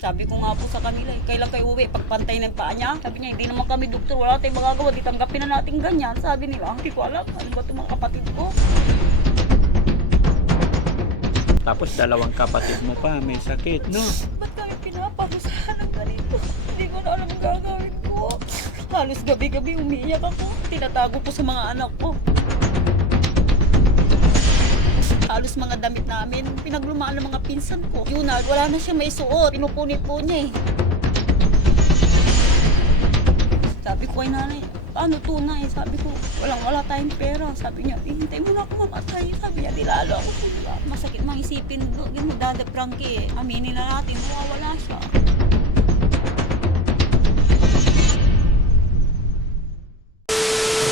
Sabi ko nga po sa kanila, kailan kayo uwi? Pagpantay ng paa niya. Sabi niya, hindi naman kami doktor, wala tayong magagawa, di tanggapin na natin ganyan. Sabi nila, hindi ko alam, ano ba itong mga kapatid ko? Tapos dalawang kapatid mo pa, may sakit, no? Ba't kami pinaparusahan ng ganito? Hindi ko na alam ang gagawin ko. Halos gabi-gabi umiiyak ako. Tinatago ko sa mga anak ko. Halos mga damit namin, pinaglumaan ng mga pinsan ko. Yun na, wala na siya may suot. Pinupunit po niya eh. Sabi ko kay nanay, paano tunay? Sabi ko, wala tayong pera. Sabi niya, hintay mo na ako mamatay. Sabi niya, di lalo ako. Masakit mang isipin, ganun Dada Frankie eh. Aminin na natin, wala siya.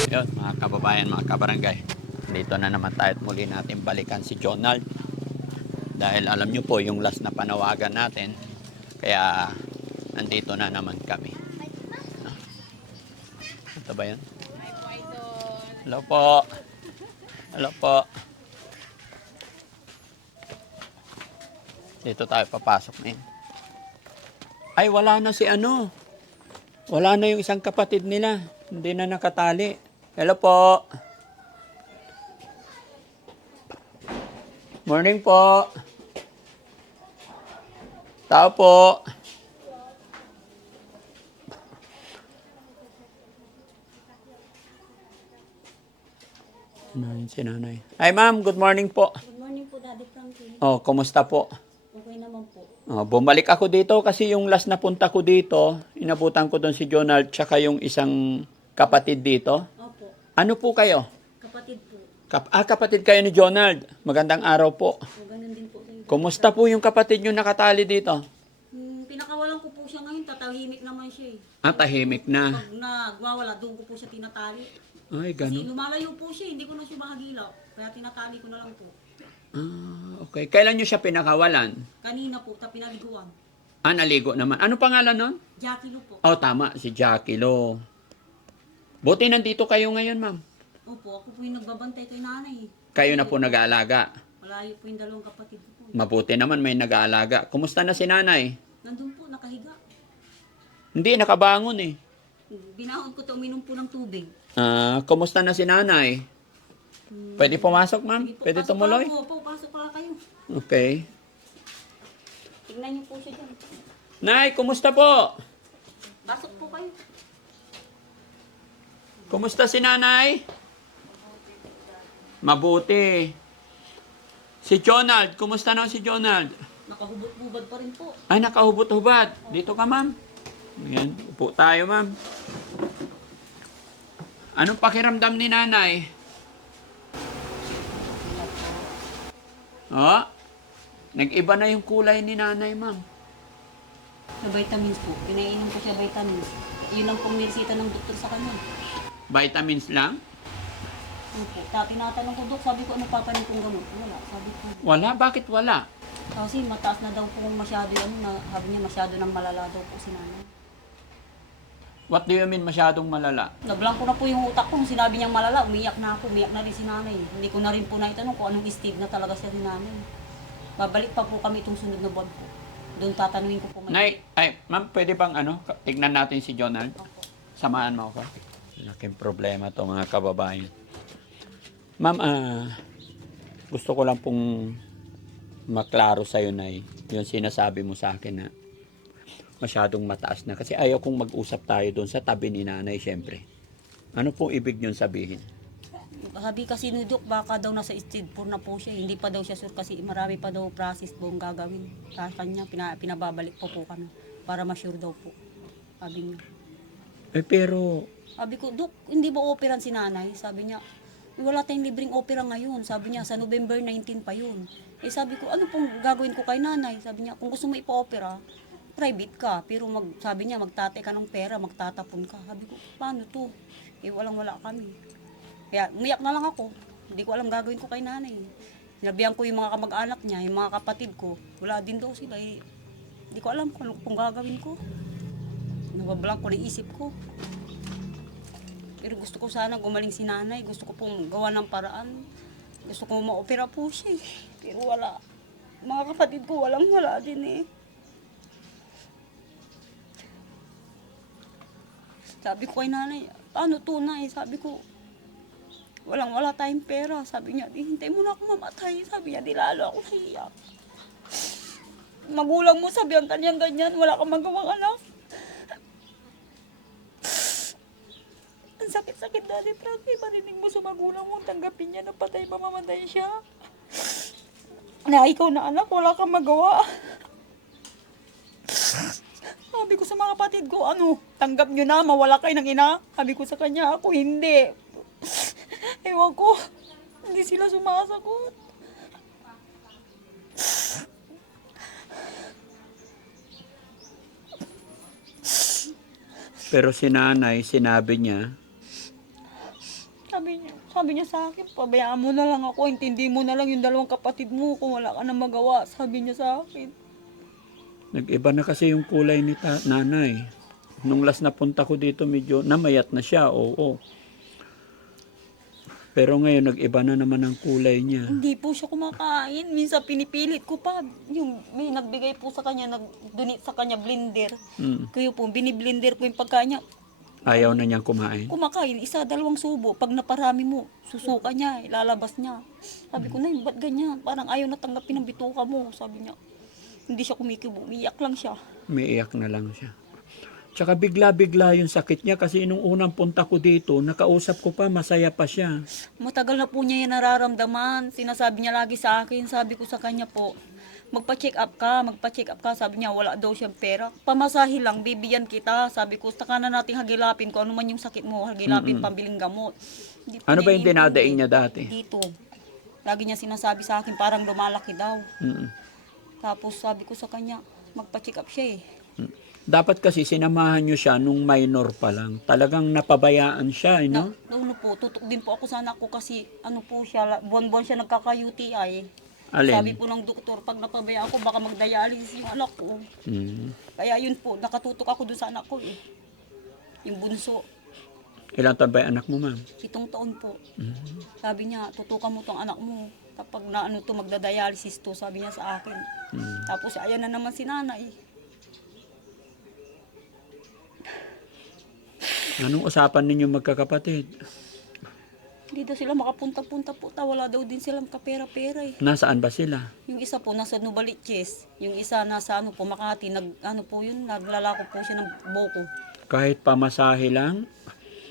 Yun, mga kababayan, mga kabarangay. Dito na naman tayo at muli natin balikan si Jonald. Dahil alam nyo po, yung last na panawagan natin. Kaya, nandito na naman kami. Ito ba yan? Hello po. Hello po. Dito tayo papasok na yun. Ay, wala na si ano. Wala na yung isang kapatid nila. Hindi na nakatali. Hello po. Morning po. Tao po. Si nanay. Hi ma'am, good morning po. Good morning po, Daddy Frankie. Oh, kumusta po? Okay naman po. Oh, bumalik ako dito kasi yung last na punta ko dito, inabutan ko doon si Jonald tsaka yung isang kapatid dito. Opo, Ano po kayo? kapatid po. Kapatid kayo ni Jonald. Magandang araw po. O, ganun din po kayo. Kumusta po yung kapatid nyo nakatali dito? Pinakawalan ko po siya ngayon, tatahimik naman siya eh. Ah, tahimik na. Pag nagwawala, doon ko po siya tinatali. Ay, Kasi ganun. lumalayo po siya, hindi ko na siya mahagilaw. Kaya tinatali ko na lang po. Ah, okay. Kailan nyo siya pinakawalan? Kanina po, pinaliguan. Ah, naligo naman. Ano pangalan nun? Jackie Lu po. Oh, tama. Si Jackie Lo. Buti nandito kayo ngayon, ma'am. Opo, ako po yung nagbabantay kay nanay. Kayo na po nag-aalaga. Malayo po yung dalawang kapatid ko po. Mabuti naman may nag-aalaga. Kumusta na si nanay? Nandun po, nakahiga. Hindi, nakabangon eh. Binahon ko to uminom po ng tubig. Ah, kumusta na si nanay? Pwede pumasok, ma'am? Sige po, Pwede pasok tumuloy? pala po. Opo, pasok pala kayo. Okay. Tignan niyo po siya dyan. Nay, kumusta po? Pasok po kayo. Kumusta si nanay? Mabuti. Si Jonald, kumusta na si Jonald? Nakahubot-hubad pa rin po. Ay, nakahubot-hubad. Dito ka, ma'am. Ayan, upo tayo, ma'am. Anong pakiramdam ni nanay? Oh, nag-iba na yung kulay ni nanay, ma'am. Sa vitamins po. Pinainom ko siya vitamins. Yun lang pong niresita ng doktor sa kanya. Vitamins lang? Opo. Tinatanong ko, Dok, sabi ko, ano papanin kong gamot? Wala. Sabi ko, Wala? Bakit wala? kasi mataas na daw po masyado yan. Sabi niya, masyado nang malala daw po si nanay. What do you mean masyadong malala? Nablangko na po yung utak ko. Nung sinabi niyang malala, umiyak na ako. Umiyak na rin si nanay. Hindi ko na rin po naitanong kung anong stage na talaga siya si nanay. Babalik pa po kami itong sunod na buwan po. Doon tatanungin ko po ngayon. Nay, ay, ma'am, pwede bang ano, tignan natin si Jonald? Opo. Samahan mo ako. Laking problema to mga kababayan. Ma'am, gusto ko lang pong maklaro sa'yo, Nay, yung sinasabi mo sa akin na masyadong mataas na. Kasi ayaw kong mag-usap tayo doon sa tabi ni nanay, syempre. Ano pong ibig niyong sabihin? Sabi kasi ni Doc, baka daw nasa stage 4 na po siya. Hindi pa daw siya sure kasi marami pa daw process po ang gagawin. Sa kanya, pinababalik po kami para ma-sure daw po. Sabi niya. Eh, pero, Sabi ko, Doc, hindi ba operan si nanay? Sabi niya, wala tayong libreng opera ngayon. Sabi niya, sa November 19 pa yun. Eh sabi ko, ano pong gagawin ko kay nanay? Sabi niya, kung gusto mo ipa-opera, private ka. Pero sabi niya, magtate ka ng pera, magtatapon ka. Sabi ko, paano to? Eh walang-wala kami. Kaya umiyak na lang ako. Hindi ko alam gagawin ko kay nanay. Sinabihan ko yung mga kamag-anak niya, yung mga kapatid ko. Wala din daw sila. Eh, hindi ko alam kung ano pong gagawin ko. Nabablank ko na isip ko. Pero gusto ko sana gumaling si nanay. Gusto ko pong gawa ng paraan. Gusto ko ma-opera po siya eh. Pero wala. Mga kapatid ko walang-wala din eh. Sabi ko kay nanay, paano to na Sabi ko, wala tayong pera. Sabi niya, di hintay mo na ako mamatay. Sabi niya, di lalo ako naiyak. Magulang mo sabi ang kanyang ganyan, wala kang magawang anak. Ang sakit-sakit dati, Frankie. Marinig mo sa magulang mo, tanggapin niya na patay mamamatay siya. Na ikaw na anak, wala kang magawa. Sabi ko sa mga kapatid ko, tanggap nyo na, mawala kayo ng ina. Sabi ko sa kanya, ako hindi. Ewan ko, hindi sila sumasagot. Pero si nanay, sinabi niya, Sabi niya sa akin, pabayaan mo na lang ako, intindi mo na lang yung dalawang kapatid mo kung wala ka na magawa. Sabi niya sa akin. nag-iba na kasi yung kulay ni nanay. Nung last na punta ko dito, medyo namayat na siya, oo. Pero ngayon, nag-iba na naman ang kulay niya. Hindi po siya kumakain. Minsan pinipilit ko pa. Yung may nagbigay po sa kanya, nagdunit sa kanya blender. Kaya po, biniblender ko yung pagkain niya. Ayaw na niyang kumain. Kumakain, isa, dalawang subo. Pag naparami mo, susuka niya, ilalabas niya. Sabi ko, Nay, ba't ganyan? Parang ayaw na tanggapin ang bituka mo. Sabi niya, hindi siya kumikibo, umiyak lang siya. Umiiyak na lang siya. Tsaka bigla-bigla yung sakit niya kasi nung unang punta ko dito, nakausap ko pa, masaya pa siya. Matagal na po niya yan nararamdaman. Sinasabi niya lagi sa akin, sabi ko sa kanya po, magpa-check up ka. Sabi niya, wala daw siyang pera. Pamasahe lang, bibigyan kita. Sabi ko, saka na nating hagilapin kung ano man yung sakit mo, hagilapin pambiling gamot. Hindi po Ano ba niya yung dinadaing iintindi. niya dati? Dito. Lagi niya sinasabi sa akin, parang lumalaki daw. Mm. Tapos sabi ko sa kanya, magpa-check up siya Dapat kasi sinamahan niyo siya nung minor pa lang. Talagang napabayaan siya, no? Ano po, tutok din po ako sa anak ko kasi ano po siya, buwan-buwan siya nagkaka-UTI. Alin? Sabi po ng doktor, pag napabayaan ako, baka mag-dialysis yung anak ko. Mm. Kaya yun po, nakatutok ako dun sa anak ko Yung bunso, Ilang taon ba yung anak mo, ma'am? 7 taon po. Sabi niya, tutukan mo tong anak mo. Kapag na ano to, magda-dialysis to, sabi niya sa akin. Tapos ayan na naman si nanay. Anong usapan ninyo magkakapatid? Hindi daw sila makapunta-punta po. Wala daw din silang kapera-pera Nasaan ba sila? Yung isa po nasa Novaliches, yung isa nasa Makati, naglalako po siya ng buko. Kahit pamasahe lang?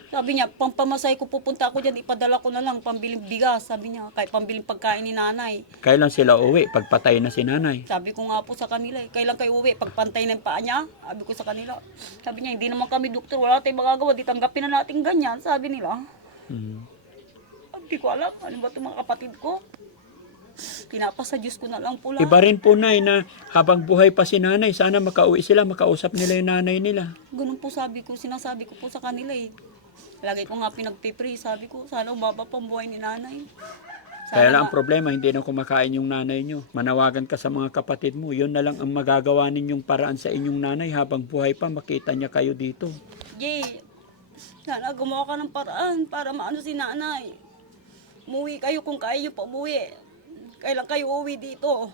Sabi niya, pampamasay ko pupunta ako diyan, ipadala ko na lang pambiling bigas, sabi niya, kahit pambiling pagkain ni nanay. Kailan sila uwi? Pagpatay na si nanay. Sabi ko nga po sa kanila, kailan kayo uwi? Pagpantay ng paa niya, sabi ko sa kanila. Sabi niya, hindi naman kami doktor, wala tayong magagawa, di tanggapin na natin ganyan, sabi nila. Hindi ko alam, ano ba itong mga kapatid ko? Pinapasa Diyos ko na lang po lahat. Iba rin po, Nay, na habang buhay pa si nanay, sana makauwi sila, makausap nila yung nanay nila. Ganun po sinasabi ko po sa kanila Lagi ko nga pinagpipray, sabi ko, sana umaba pang buhay ni nanay. Kaya lang ang problema, hindi na kumakain yung nanay nyo. Manawagan ka sa mga kapatid mo, yun na lang ang magagawa ninyong paraan sa inyong nanay habang buhay pa, makita niya kayo dito. Jay, sana gumawa ka ng paraan para maano si nanay. Umuwi kayo kung kaya nyo pa umuwi. Kailan kayo uwi dito?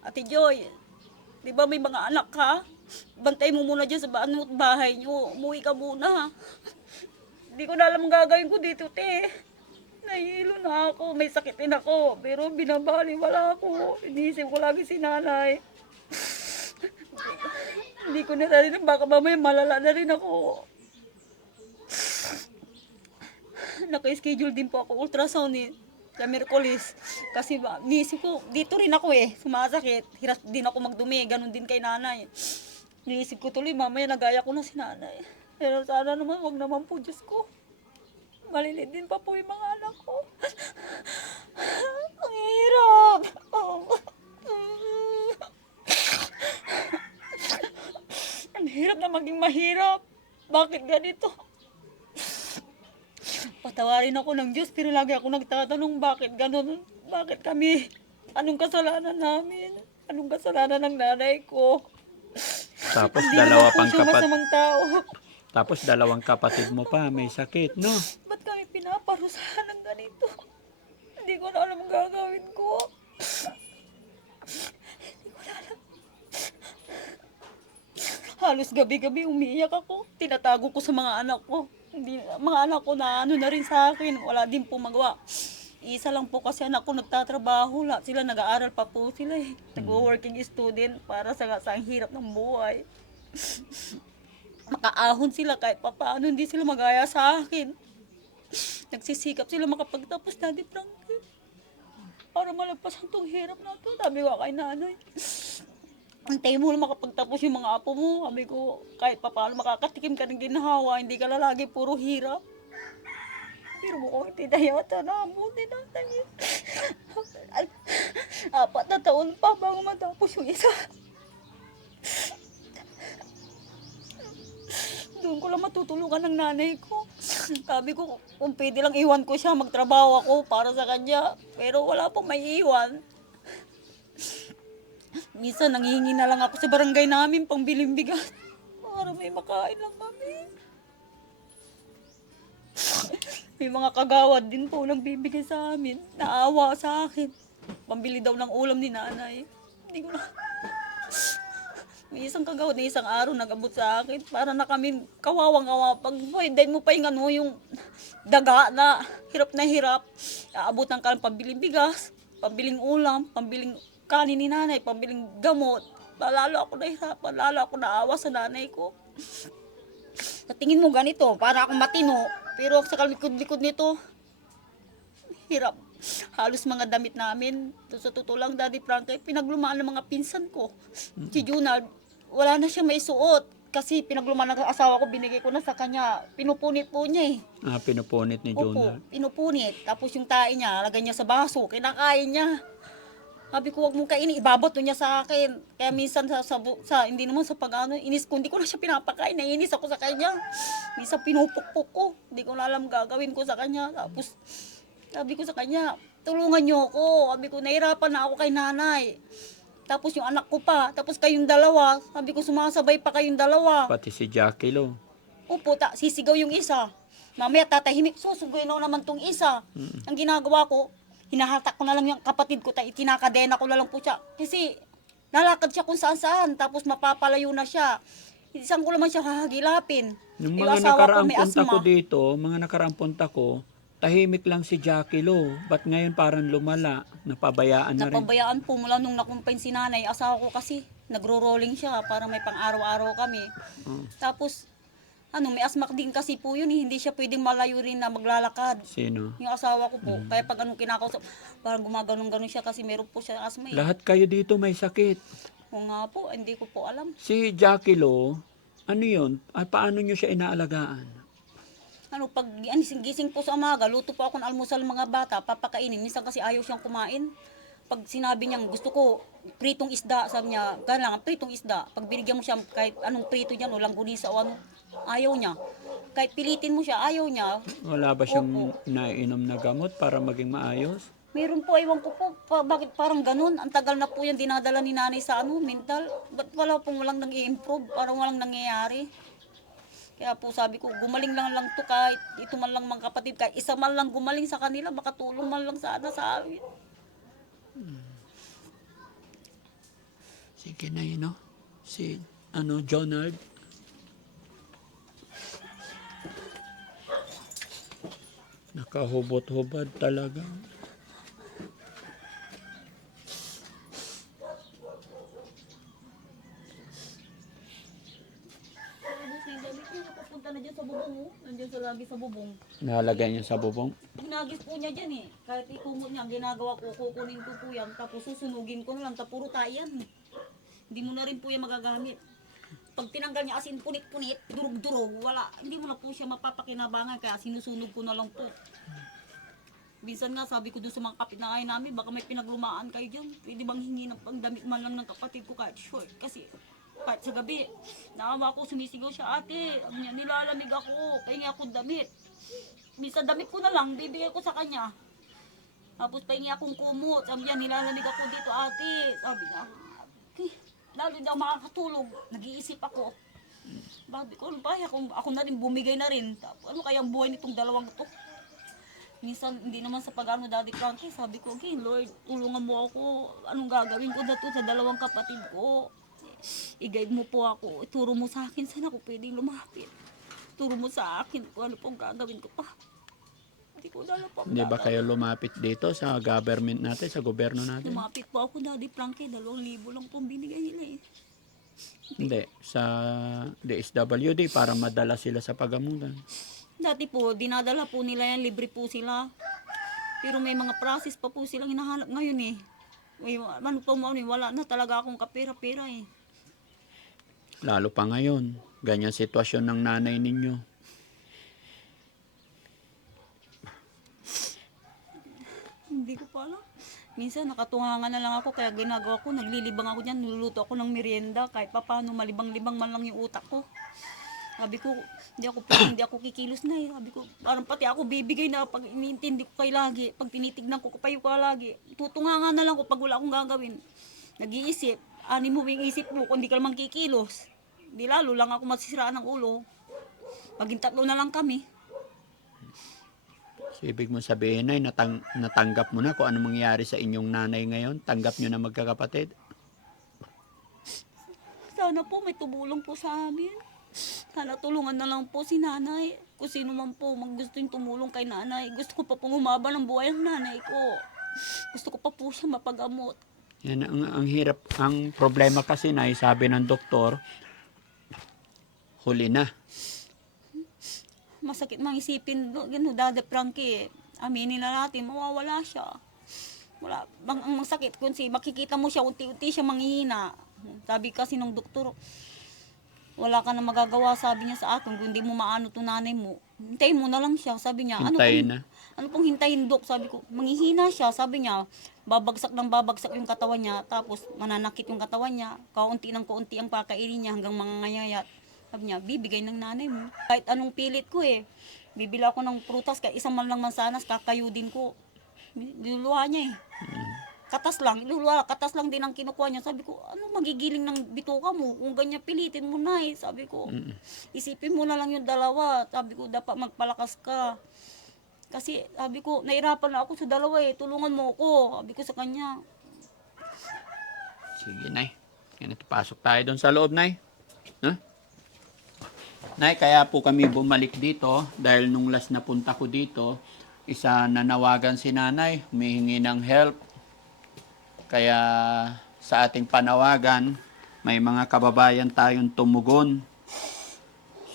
Ate Joy, di ba may mga anak ka? Bantay mo muna dyan sa bahay nyo. Umuwi ka muna. Hindi ko na alam ang gagawin ko dito, te. Nahihilo na ako. May sakit din ako. Pero binabaliwala ako. Iniisip ko lagi si nanay. Hindi ko na rin. Baka mamaya malala na rin ako. Naka-schedule din po ako ultrasound sa Merkulis. Kasi niisip ko, dito rin ako sumasakit. Hirap din ako magdumi. Ganon din kay nanay. Niisip ko tuloy, mamaya nagaya ko na si nanay. Pero sana naman, wag naman po, Diyos ko. Malilit din pa po yung mga anak ko. Ang hirap. Ang hirap na maging mahirap. Bakit ganito? Patawarin ako ng Diyos, pero lagi ako nagtatanong bakit ganun? Bakit kami? Anong kasalanan namin? Anong kasalanan ng nanay ko? Tapos Hindi dalawa naman po pang siya masamang tao. Tapos dalawang kapatid mo pa, may sakit, no? Ba't kami pinaparusahan ng ganito? Hindi ko na alam ang gagawin ko. Hindi ko na alam. Halos gabi-gabi umiiyak ako. Tinatago ko sa mga anak ko. Hindi, mga anak ko na ano na rin sa akin. Wala din po magawa. Isa lang po kasi anak ko nagtatrabaho. Lahat sila nag-aaral pa po sila eh. Nag-working student para sa ang hirap ng buhay. Makaahon sila kahit papaano. Hindi sila magaya sa akin. Nagsisikap sila makapagtapos, Daddy Frankie. Para malagpasan tong hirap na to. Sabi ko kay nanay. Antayin mo lang makapagtapos yung mga apo mo. Sabi ko, kahit pa paano makakatikim ka ng ginhawa, hindi ka lalagi puro hirap. Pero mo kung hindi na yata na mo, hindi natin yun. 4 na taon pa bago matapos yung isa. Doon ko lang matutulungan ng nanay ko. Sabi ko, kung pwede lang iwan ko siya, magtrabaho ako para sa kanya. Pero wala pong may iwan. Minsan nanghihingi na lang ako sa barangay namin pang biling bigas para may makain lang kami. May mga kagawad din po nagbibigay sa amin. Naawa sa akin. Pambili daw ng ulam ni nanay. Hindi ko na... May isang kagawad na isang araw nag-abot sa akin. Para na kami kawawang-awa. Pag pwede mo pa yung ano, yung daga na hirap. Aabutan ka ng pambiling bigas, pambiling ulam, pambiling kanin ni nanay, pambiling gamot. Lalo ako nahirapan, lalo ako naawa sa nanay ko. Sa tingin mo ganito, para akong matino. Pero sa kalikod-likod nito, hirap. Halos mga damit namin, sa totoo lang, Daddy Frankie, pinaglumaan ng mga pinsan ko. Si Junard, wala na siya may suot. Kasi pinaglumaan ng asawa ko, binigay ko na sa kanya. Pinupunit po niya eh. Pinupunit ni Opo, Jonah. pinupunit. Tapos yung tae niya, lagay niya sa baso, kinakain niya. Sabi ko, wag mong kainin, ibabato niya sa akin. Kaya minsan hindi naman sa pag-ano, inis ko, hindi ko na siya pinapakain, naiinis ako sa kanya. Minsan pinupukpuk ko, hindi ko na alam gagawin ko sa kanya. Tapos, sabi ko sa kanya, tulungan niyo ako. Sabi ko, nahirapan na ako kay nanay. Tapos yung anak ko pa, tapos kayong dalawa. Sabi ko, sumasabay pa kayong dalawa. Pati si Jackie Lo. Upo, sisigaw yung isa. Mamaya tatahimik, susugoy na naman tong isa. Ang ginagawa ko, hinahatak ko na lang yung kapatid ko, tinakadena ko na lang po siya. Kasi nalakad siya kung saan-saan, tapos mapapalayo na siya. Isang ko naman siya hahagilapin. Yung Yung mga asawa ko nakaraang may punta ko asma. dito, mga nakaraang punta ko, tahimik lang si Jackie Lo. Ba't ngayon parang lumala? Napabayaan na rin. Napabayaan po mula nung nakumpain si nanay. Asawa ko kasi, nagro-rolling siya para may pang-araw-araw kami. Tapos, may asmak din kasi po yun. Hindi siya pwedeng malayo rin na maglalakad. Sino? Yung asawa ko po. Kaya pag kinakausap, parang gumaganon-ganon siya kasi meron po siya asma. Lahat kayo dito may sakit. O nga po, hindi ko po alam. Si Jackie Lo, ano yun? Paano nyo siya inaalagaan? Pag gising po sa umaga, luto po ako ng almusal mga bata, papakainin. Minsan kasi ayaw siyang kumain. Pag sinabi niyang gusto ko pritong isda, sabi niya, kailangan pritong isda. Pag binigyan mo siya kahit anong prito diyan o langgunisa o ano, ayaw niya. Kahit pilitin mo siya, ayaw niya. Wala ba siyang naiinom na gamot para maging maayos? Meron po, ewan ko po, bakit parang ganun? Ang tagal na po yan dinadala ni nanay sa mental. Ba't walang nag-i-improve? Parang walang nangyayari. Kaya po sabi ko, gumaling lang to kahit ito man lang mga kapatid. Kahit isa man lang gumaling sa kanila, makatulong man lang sana sa amin. Sige na yun, no? Si, Jonard. Nakahubot-hubad talaga. Papunta na dyan sa bubong, nandiyan sa lagi sa bubong. Nalagay niya sa bubong. Hinagis po niya dyan eh. Kahit ikumot niya, ang ginagawa ko, kukunin ko po yan, tapos susunugin ko na lang, tapos puro tayan. Hindi mo na rin po yan magagamit. Pag tinanggal niya asin punit-punit, durog-durog, wala, hindi mo na po siya mapapakinabangan, kaya sinusunog ko na lang po. Minsan nga sabi ko dun sa mga kapitbahay namin, baka may pinaglumaan kayo dyan. Pwede bang hingi ng pangdamit man lang ng kapatid ko kahit short. Kasi kahit sa gabi, naawa ko, sumisigaw siya, ate, nilalamig ako, pahingi ako damit. Minsan damit ko na lang, bibigay ko sa kanya. Tapos pahingi akong kumot, sabi niya, nilalamig ako dito ate. Sabi niya, lalo daw makakatulog, nag-iisip ako. Sabi ko, ano ba, ako na rin, bumigay na rin. Tapos, ano kaya ang buhay nitong dalawang to? Minsan, hindi naman sa pag-ano, Daddy Frankie, sabi ko, okay, Lord, tulungan mo ako, anong gagawin ko na to sa dalawang kapatid ko. I-guide mo po ako. Ituro mo sa akin saan ako pwedeng lumapit. Turo mo sa akin kung ano pong gagawin ko pa. Hindi ko na lang po Hindi ba kayo lumapit dito sa government natin, sa gobyerno natin? Lumapit po ako, Daddy Frankie. 2,000 lang pong binigay nila eh. Hindi, sa DSWD para madala sila sa pagamutan. Dati po, dinadala po nila yan. Libre po sila. Pero may mga process pa po silang hinahanap ngayon eh. May, ano po mo, wala na talaga akong kapera-pera eh. Lalo pa ngayon, ganyan sitwasyon ng nanay ninyo. Hindi ko pa alam. Minsan nakatungangan na lang ako kaya ginagawa ko, naglilibang ako dyan, niluluto ako ng merienda kahit paano malibang-libang man lang yung utak ko. Sabi ko, hindi ako kikilos na eh. Sabi ko, parang pati ako bibigay na pag iniintindi ko kayo lagi, pag tinitignan ko kayo ka lagi. Tutungangan na lang ko pag wala akong gagawin. Nag-iisip, mo yung isip mo kung hindi ka naman kikilos. Di lalo lang ako masisiraan ng ulo. Maging 3 na lang kami. So, ibig mo sabihin ay natanggap mo na kung ano mangyayari sa inyong nanay ngayon? Tanggap nyo na magkakapatid? Sana po may tumulong po sa amin. Sana tulungan na lang po si nanay. Kung sino man po gusto yung tumulong kay nanay. Gusto ko pa pong umaba ng buhay ng nanay ko. Gusto ko pa po siya mapagamot. Yan ang hirap. Ang problema kasi na sabi ng doktor, huli na. Masakit mang isipin, Daddy Frankie, aminin na natin, mawawala siya. Wala, ang masakit kung makikita mo siya, unti-unti siya manghihina. Sabi kasi ng doktor, wala ka na magagawa, sabi niya sa akin, kung hindi mo maano to nanay mo, hintayin mo na lang siya, sabi niya. Hintayin na. Ano pong hintayin, Dok? Sabi ko, manghihina siya, sabi niya, babagsak yung katawan niya, tapos mananakit yung katawan niya, kaunti ng kaunti ang pakainin niya hanggang mangangayayat. Sabi niya, bibigay ng nanay mo. Kahit anong pilit ko eh. Bibila ako ng prutas, kahit isang man lang mansanas, kakayudin ko. Niluluha niya eh. Katas lang din ang kinukuha niya. Sabi ko, ano magigiling ng bituka mo? Kung ganyan pilitin mo na eh. Sabi ko, isipin mo na lang yung dalawa. Sabi ko, dapat magpalakas ka. Kasi sabi ko, nairapan na ako sa dalawa eh. Tulungan mo ako. Sabi ko sa kanya. Sige, Nay. Ganito, pasok tayo doon sa loob, Nay. Huh? Nay, kaya po kami bumalik dito dahil nung last na punta ko dito, isa nanawagan si nanay, humihingi ng help. Kaya sa ating panawagan, may mga kababayan tayong tumugon.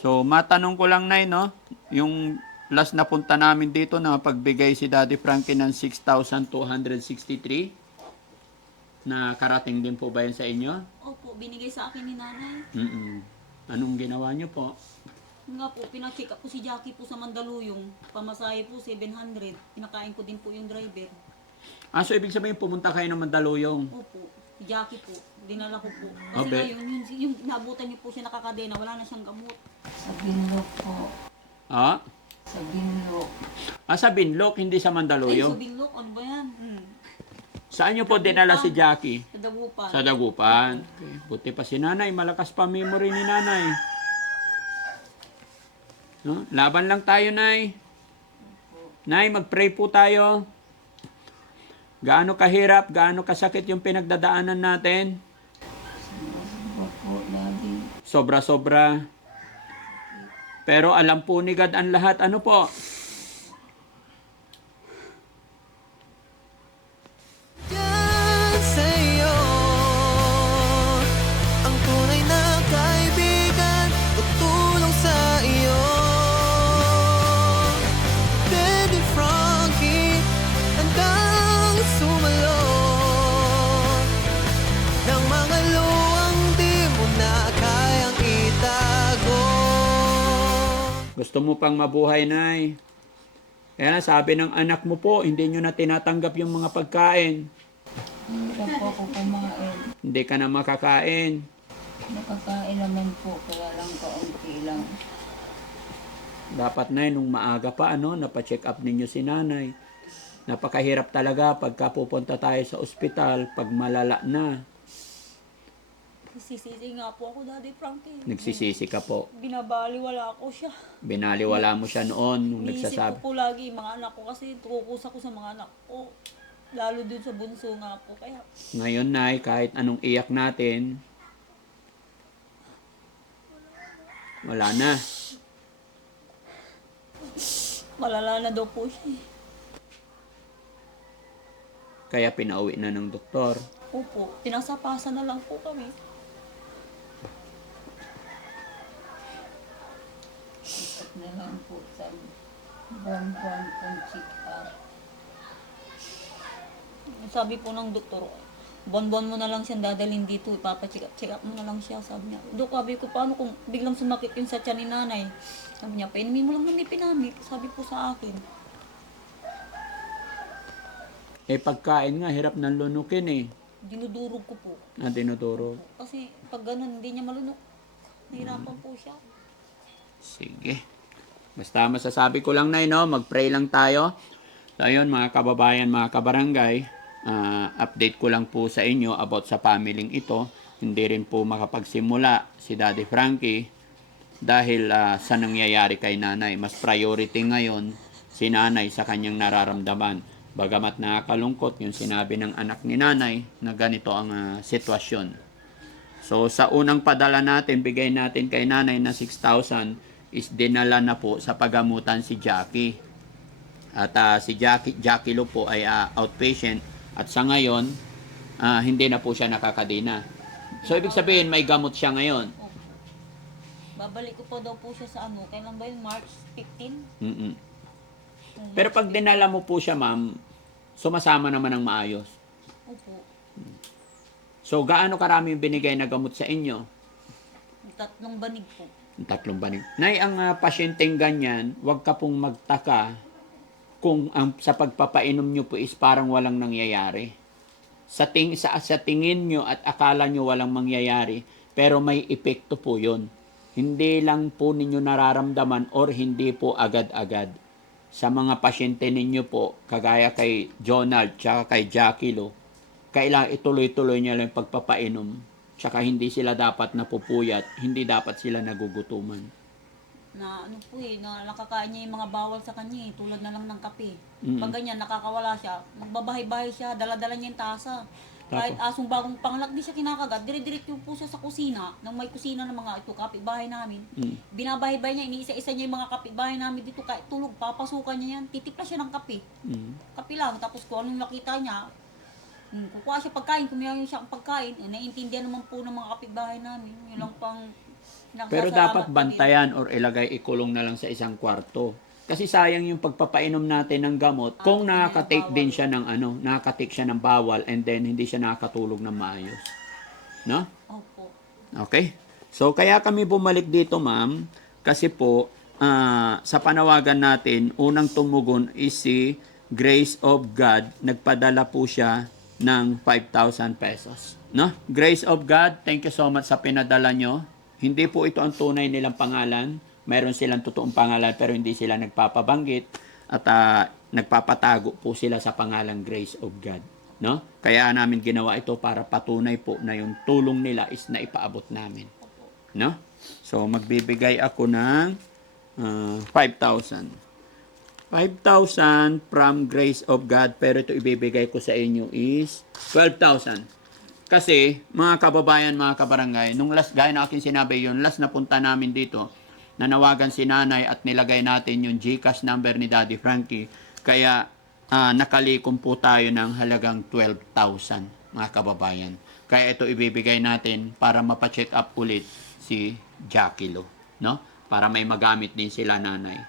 So, matanong ko lang, Nay, no? Yung last na punta namin dito na pagbigay si Daddy Frankie ng 6,263 na karating din po ba yan sa inyo? Opo, binigay sa akin ni nanay. Anong ginawa niyo po? Nga po, pinacheck up po si Jackie po sa Mandaluyong. Pamasahe po 700. Pinakain ko din po yung driver. So ibig sabihin pumunta kayo ng Mandaluyong? Opo, si Jackie po. Dinala ko po. Kasi Okay. ngayon, yung nabutan niyo po siya nakakadena, wala na siyang gamot. Sa Binlok po. Ah? Sa Binlok. Sa Binlok, hindi sa Ay, Mandaluyong? sa Binlok, ano ba yan? Saan niyo po dinala si Jackie? Sa Dagupan. Sa Dagupan. Okay. Buti pa si nanay, malakas pa memory ni nanay. No? Laban lang tayo, Nay. Nay, mag-pray po tayo. Gaano kahirap, gaano kasakit yung pinagdadaanan natin? Opo, Daddy. Sobra-sobra. Pero alam po ni God ang lahat. Ano po? Yan sa'yo ang tunay na kaibigan, tutulong sa iyo. Daddy Frankie, handang sumalo ng mga luwang di mo na kayang itago. Gusto mo pang mabuhay, Nay? Kaya na sabi ng anak mo po, hindi nyo na tinatanggap yung mga pagkain. Hirap po ako kumain. Hindi ka na makakain. Nakakain naman po, kaya lang kaunti lang. Dapat, Nay, nung maaga pa, napacheck up ninyo si nanay. Napakahirap talaga pagka pupunta tayo sa ospital, pag malala na. Sisisi nga po ako, Daddy Frankie. Nagsisisi ka po. Binabaliwala ko siya. Binaliwala mo siya noon nung Iniisip nagsasabi. ko po lagi yung mga anak ko kasi tukukusa ko sa mga anak ko. Lalo dun sa bunso nga po. Kaya Ngayon, Nay, kahit anong iyak natin, Wala na. Malala na daw po siya. Kaya pinauwi na ng doktor. Opo, pinasapasan na lang po kami. Ikot na lang po sa buwan-buwan pong check-up. Sabi po ng doktor, buwan-buwan mo na lang siyang dadalhin dito, ipapacheck up mo na lang siya. Sabi niya, Dok, sabi ko, paano kung biglang sumakit yung sa tiyan ni nanay? Sabi niya, painumin mo lang ng pinamik. Sabi po sa akin. Pagkain nga, hirap ng lunukin eh. Dinudurog ko po. Tinuturo. Kasi pag ganun, hindi niya malunok. Nahirapan po siya. Sige. Basta masasabi ko lang na mag-pray lang tayo. So ayun mga kababayan, mga kabarangay, update ko lang po sa inyo about sa pamilyng ito. Hindi rin po makapagsimula si Daddy Frankie dahil sa nangyayari kay nanay. Mas priority ngayon si nanay sa kanyang nararamdaman. Bagamat nakakalungkot yung sinabi ng anak ni nanay na ganito ang sitwasyon. So sa unang padala natin, bigay natin kay nanay na 6,000 is dinala na po sa pagamutan si Jackie. At si Jackie Lo po ay outpatient at sa ngayon hindi na po siya nakakadina. So ibig sabihin may gamot siya ngayon. Opo. Babalik ko po daw po siya sa kailan ba yun? March 15? Mm-mm. Pero pag dinala mo po siya, ma'am, sumasama naman ng maayos. Opo. So gaano karami yung binigay na gamot sa inyo? 3 banig po. 3 banig. Nay, ang pasyenteng ganyan, huwag ka pong magtaka kung sa pagpapainom nyo po is parang walang nangyayari. Sa tingin nyo at akala nyo walang mangyayari, pero may epekto po yun. Hindi lang po ninyo nararamdaman or hindi po agad-agad. Sa mga pasyente ninyo po, kagaya kay Jonald, tsaka kay Jackie Lo, kailangan ituloy-tuloy niya lang yung pagpapainom. Tsaka hindi sila dapat napupuyat, hindi dapat sila nagugutuman. Na na nakakain niya yung mga bawal sa kanya tulad na lang ng kape. Mm. Pag ganyan, nakakawala siya, magbabahay-bahay siya, dala-dala niya yung tasa. Kahit asong bagong panganak, di siya kinakagat, dire-diretso po siya sa kusina, nang may kusina ng mga kapitbahay namin. Binabahay-bahay niya, iniisa-isa niya yung mga kapitbahay namin dito, kahit tulog, papasukan niya yan, titipla siya ng kape. Kape lang, tapos kung anong nakita niya, kukuha siya pagkain, kumain siya ang pagkain, naiintindihan naman po ng mga kapitbahay namin. Yun lang pang Pero dapat nagsasalamat bantayan or ilagay, ikulong na lang sa isang kwarto. Kasi sayang yung pagpapainom natin ng gamot kung nakaka-take din siya ng nakaka-take siya ng bawal and then hindi siya nakakatulog ng maayos. No? Opo. Okay? So kaya kami bumalik dito, ma'am, kasi po sa panawagan natin, unang tumugon is si Grace of God. Nagpadala po siya ng 5,000 pesos. No? Grace of God, thank you so much sa pinadala nyo. Hindi po ito ang tunay nilang pangalan. Mayroon silang totoong pangalan pero hindi sila nagpapabanggit at nagpapatago po sila sa pangalang Grace of God. No? Kaya namin ginawa ito para patunay po na yung tulong nila is naipaabot namin. No? So magbibigay ako ng 5,000. 5,000 from Grace of God pero ito ibibigay ko sa inyo is 12,000. Kasi, mga kababayan, mga kabarangay, nung gaya na akin sinabi yun, last na punta namin dito, nanawagan si nanay at nilagay natin yung GCash number ni Daddy Frankie. Kaya, nakalikom po tayo ng halagang 12,000, mga kababayan. Kaya ito ibibigay natin para mapacheck up ulit si Jackie Lo. No? Para may magamit din sila nanay.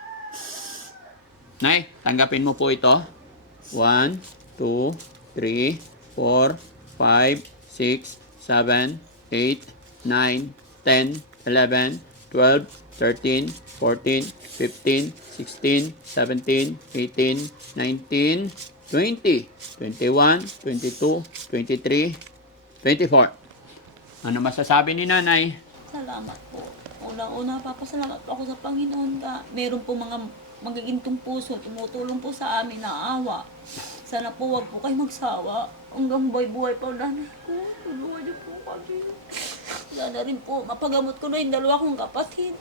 Nay, tanggapin mo po ito. 1, 2, 3, 4, 5, 6, 7, 8, 9, 10, 11, 12, 13, 14, 15, 16, 17, 18, 19, 20, 21, 22, 23, 24. Ano masasabi ni nanay? Salamat po. Una-una, papasalamat po ako sa Panginoon ka. Meron po mga magigintong puso, tumutulong po sa amin na awa. Sana po wag po kayo magsawa. Hanggang buhay-buhay pa nanay ko. Tulungan niyo po kami. Sana rin po, mapagamot ko na yung 2 kong kapatid.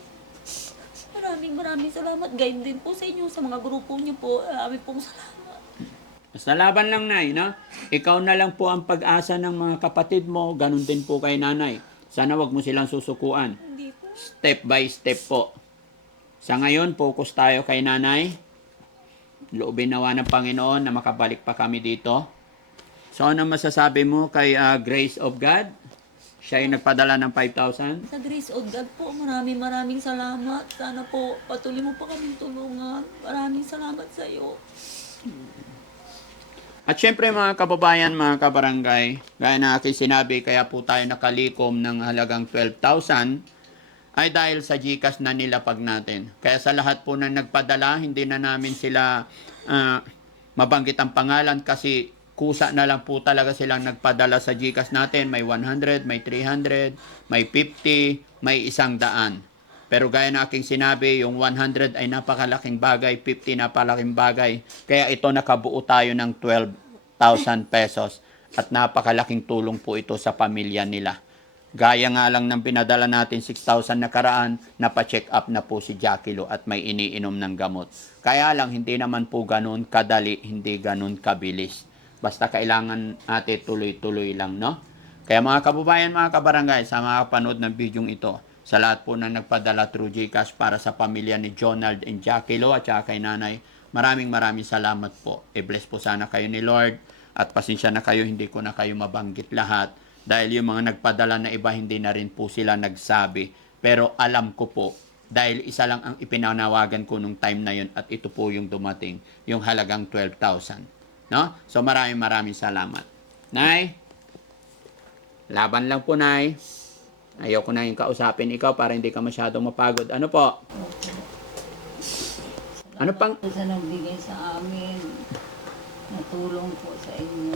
Maraming salamat. Guide din po sa inyo, sa mga grupo niyo po. Maraming pong salamat. Basta laban lang, nay, no? Ikaw na lang po ang pag-asa ng mga kapatid mo. Ganun din po kay nanay. Sana wag mo silang susukuan. Hindi po. Step by step po. Sa ngayon, focus tayo kay nanay. Loobin nawa ng Panginoon na makabalik pa kami dito. So, ano masasabi mo kay Grace of God? Siya yung nagpadala ng 5,000. Sa grace of God po, maraming salamat. Sana po, patuloy mo pa kaming tulungan. Maraming salamat sa iyo. At syempre mga kababayan, mga kabarangay, gaya na aking sinabi, kaya po tayo nakalikom ng halagang 12,000 ay dahil sa GCash na nilapag natin. Kaya sa lahat po na nagpadala, hindi na namin sila mabanggit ang pangalan kasi kusa na lang po talaga silang nagpadala sa GCash natin. May 100, may 300, may 50, may 100. Pero gaya na aking sinabi, yung 100 ay napakalaking bagay, 50 napakalaking bagay. Kaya ito nakabuo tayo ng 12,000 pesos at napakalaking tulong po ito sa pamilya nila. Gaya nga lang ng pinadala natin 6,000 nakaraan, napacheck up na po si Jackie Lo at may iniinom ng gamot. Kaya lang hindi naman po ganun kadali, hindi ganun kabilis. Basta kailangan natin tuloy-tuloy lang, no? Kaya mga kababayan, mga kabarangay, sa mga panood ng video ito, sa lahat po na nagpadala through GCash para sa pamilya ni Jonald and Jackie Lo at saka kay nanay, maraming salamat po. I-bless po sana kayo ni Lord at pasensya na kayo, hindi ko na kayo mabanggit lahat dahil yung mga nagpadala na iba hindi na rin po sila nagsabi. Pero alam ko po, dahil isa lang ang ipinanawagan ko nung time na yun at ito po yung dumating, yung halagang 12,000. No? So maraming salamat. Nay, laban lang po, Nay. Ayoko na yung kausapin ikaw para hindi ka masyadong mapagod. Ano po? Ano pang... Sa nagbigay sa amin, natulong po sa inyo.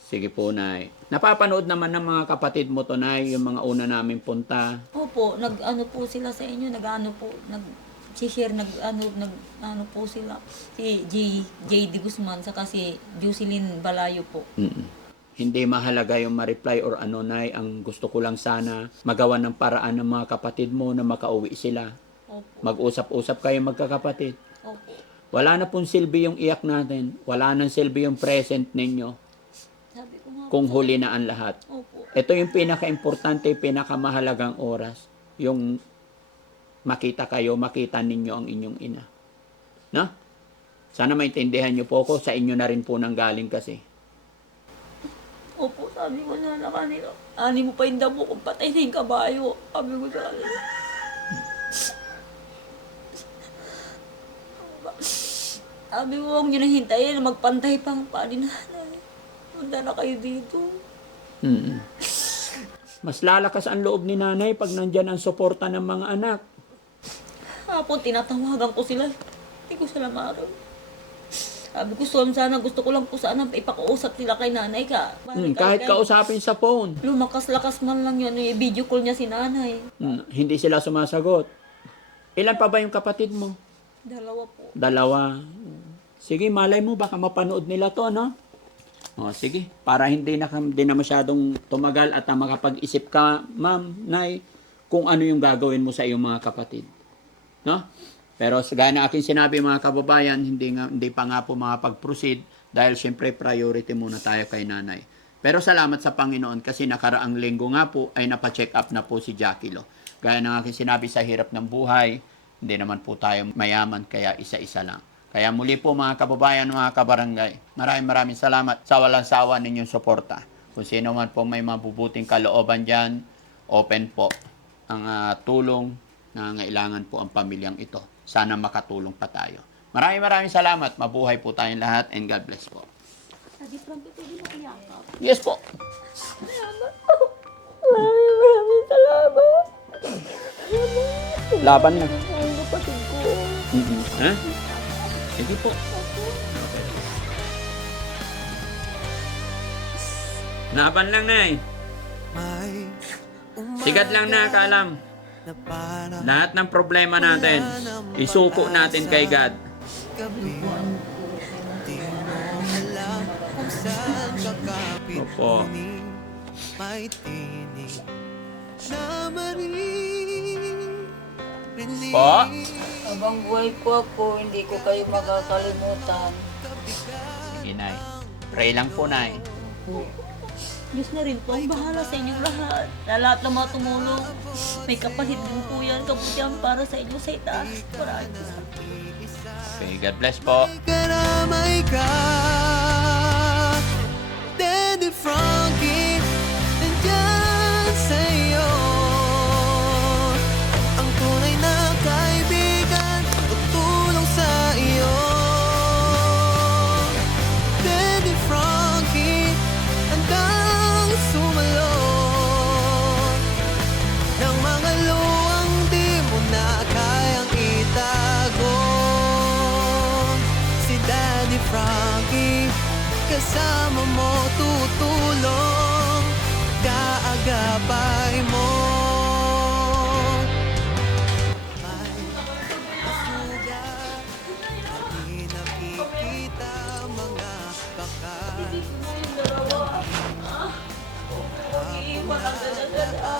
Sige po, Nay. Napapanood naman ng mga kapatid mo to, Nay, yung mga una namin punta. Opo, nag-ano po sila sa inyo, nag-ano po, nag-share, nag-ano po sila. Si J.D. Guzman, saka si Jocelyn Balayo po. Hindi mahalaga yung ma-reply or ano, Nay. Ang gusto ko lang sana magawa ng paraan ng mga kapatid mo na makauwi sila. Opo. Mag-usap-usap kayo magkakapatid. Opo. Wala na pong silbi yung iyak natin. Wala nang silbi yung present ninyo Sabi ko nga po, kung huli na ang lahat. opo. Ito yung pinaka-importante, pinakamahalagang oras. Yung makita kayo, makita ninyo ang inyong ina. No? Sana maintindihan nyo po ako. Sa inyo na rin po nanggaling kasi. Opo, sabi ko na kanila. Ani mo pa yung damo kung patay na yung kabayo. Sabi ko sa kanila. Sabi ko, huwag nyo na hintayin. Magpantay pang paani nanay. Punta na kayo dito. Mas lalakas ang loob ni nanay pag nandyan ang suporta ng mga anak. Hapon, tinatawagan ko sila. Hindi ko sila maroon. Sabi ko, sana gusto ko lang po sana ipakuusap sila kay nanay ka. Kahit kausapin sa phone. Lumakas-lakas man lang yun. Video call niya si nanay. Hindi sila sumasagot. Ilan pa ba yung kapatid mo? Dalawa po. Dalawa. Sige, malay mo, baka mapanood nila to, no? O, sige. Para hindi na masyadong tumagal at makapag-isip ka, ma'am, nay, kung ano yung gagawin mo sa iyong mga kapatid. No? Pero gaya na aking sinabi, mga kababayan, hindi pa nga po makapag-proceed dahil syempre priority muna tayo kay nanay. Pero salamat sa Panginoon kasi nakaraang linggo nga po ay napacheck up na po si Jackie Lo. Gaya na aking sinabi, sa hirap ng buhay, hindi naman po tayo mayaman kaya isa-isa lang. Kaya muli po mga kababayan, mga kabarangay, maraming salamat sa walang sawa ninyong suporta. Kung sino man po may mabubuting kalooban dyan, open po ang tulong na ngailangan po ang pamilyang ito. Sana makatulong pa tayo. Maraming salamat. Mabuhay po tayong lahat and God bless po. Lagi Frankie, pwede mo iyakap. Yes po. Maraming salamat. Laban lang. Ay, kapatid ko. Ha? Sige po. Laban lang, Nay. May Sigat lang na kaalam. na para Lahat ng problema natin, isuko natin kay God. gabi. Di mo alam kung saan kakapit Opo. ngunit may tinig na marinig. Po? Habang buhay po ako, hindi ko kayo makakalimutan. Sige, Nay. Pray lang po, Nay. Diyos na rin po ang bahala sa inyong lahat. Sa lahat ng mga tumulong, may kapatid din po yan. Kabutihan para sa inyo sa itaas. Maraming salamat. Okay, God bless po. Karamay ka, Daddy Frankie, nandyan sa'yo. Ang tunay na kaibigan, tutulong sa iyo. Daddy Frankie, handang sumalot ng mga luwang di mo na kayang itago. Si Daddy Frankie, kasama mo tutulong, kaagapay mo. May masugat, di nakikita mga bakal. Iiwan ang dala-dala.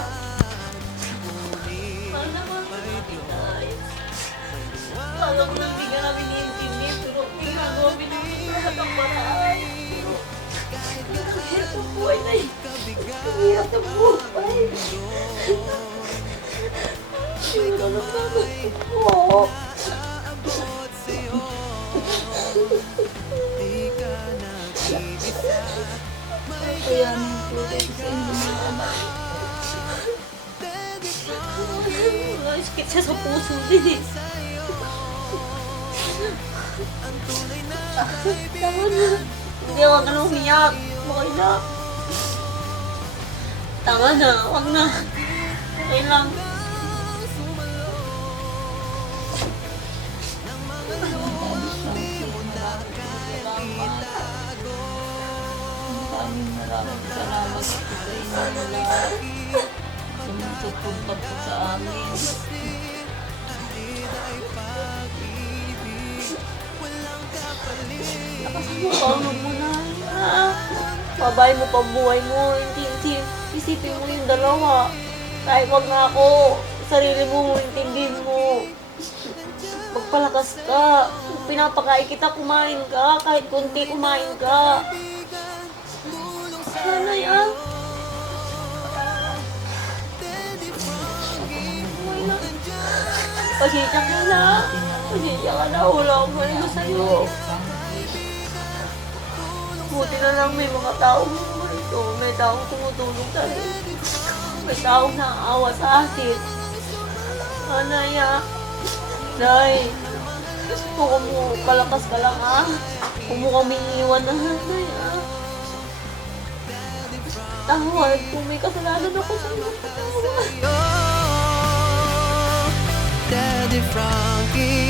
May Diyos, Alam ko hindi ka namin iintindi, pero ginagawa mo lahat ng paraan. Ito buhay na yun. Ang hirap ng buhay. Siguro lang naman po. abot sa'yo. Di ka nag-iisa. May Kayanin ko rin sa inyo mga anak. Daddy Frankie Sakit siya sa puso din eh. sa'yo. Ang tunay na Tama na. Hindi ako na umiyak. Okay na. Tama na. Huwag na. Okay lang. Maraming salamat po sa inyo lahat. Sumusupunta po sa amin. Nakasama mo na. Babay mo pang buhay mo. Hindi, isipin mo yung dalawa. Kahit wag na ako, sarili mo, intindihin mo. Magpalakas ka. Kung pinapakain kita, kumain ka. Kahit kunti, kumain ka. Sana yan. Pasensya ka na. Pasensya ka na. Wala akong malino sa'yo. Buti na lang may mga taong ito. May taong tumutulong sa'yo. May taong naaawa sa atin. Anaya. Day. Huwag mo palakas ka lang ha. Huwag mo kami iiwan na hanay ha. Tawad kung may kasalanan ako sa'yo. Tawad. Daddy Frankie